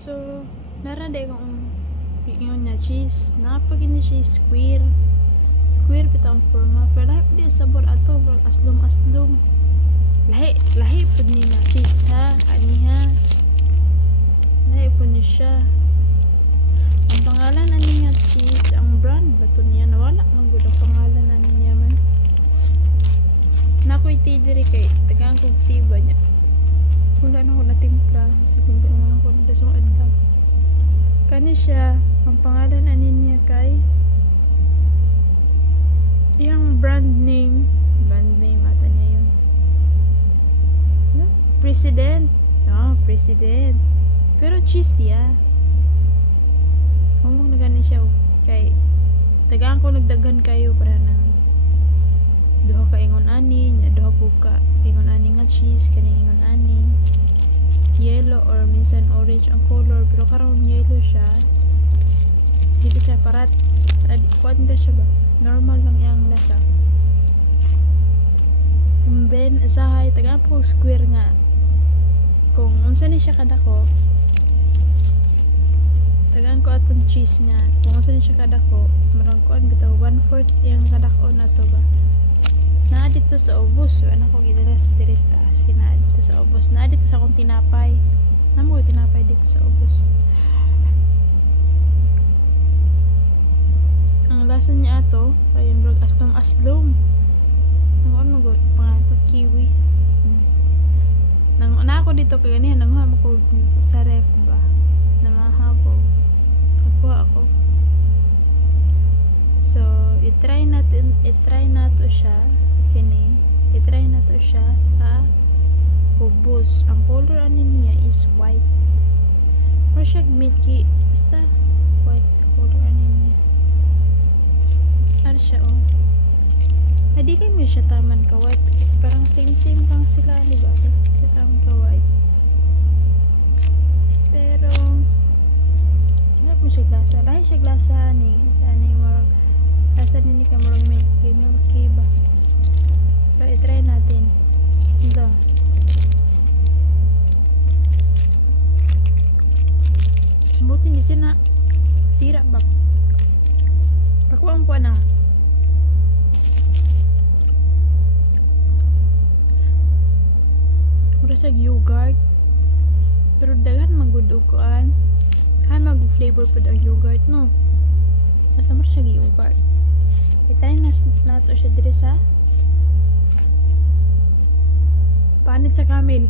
So naraday kong ingon niya cheese. Napagin niya siya square. Square bitaw ang forma. Pero lahi pa di sabor ato. Aslom-aslom. Lahi po ni nga cheese ha. Aniha. Lahi po ni siya. Ang pangalan ani nga cheese. Ang brand ba to niya? Nawala manggod ang pangalan ani niya man. Nako'y tea diri kay tagaan kong tea ba niya. Wala na ako na timpla. Kasi timpla na ako. Das mo adlaw. Kani siya. Ang pangalan ani niya kay yung brand name ata niya yun. No? President. President. Pero cheese ya. Humong na gani siya. Kay tagaan ko nagdaghan kayo para nang duha ka ingon ani nya duha po ka ingon ani nga cheese kani ingon ani yellow or minsan orange ang color pero karon yellow siya dito siya parat kwanta siya ba normal lang yang lasa and then usahay taga po square nga kung unsa ni siya kadako tagaan ko atong cheese nga kung unsa ni siya kadako marang kuan bitaw 1/4 yung kadako na to ba na dito sa ubos ano ko gidala sa diresta sina dito sa ubos na dito sa akong tinapay namo ko tinapay dito sa ubos ang lasa niya ato ay yung aslom ang ano go pangato kiwi nang una ako dito kay ganihan nang ko sa ref ba na mahabaw nagkuha ako so i-try nato siya kini i-try nato siya sa kubos ang color ani niya is white or siya milky basta white color ani niya ano siya ay di kayo siya taman ka white parang same lang sila di ba siya taman ka white pero hindi mo siya glasa lahi siya glasa ani sa ani marag lasa nini ka marag milky ba so i-try natin ito buti hindi na sira ba pakuha ko ng mura sa yogurt pero daghan maggudukuan mag-flavor po ang yogurt no basta mura siya yogurt i-try nato siya diri sa panit sa camel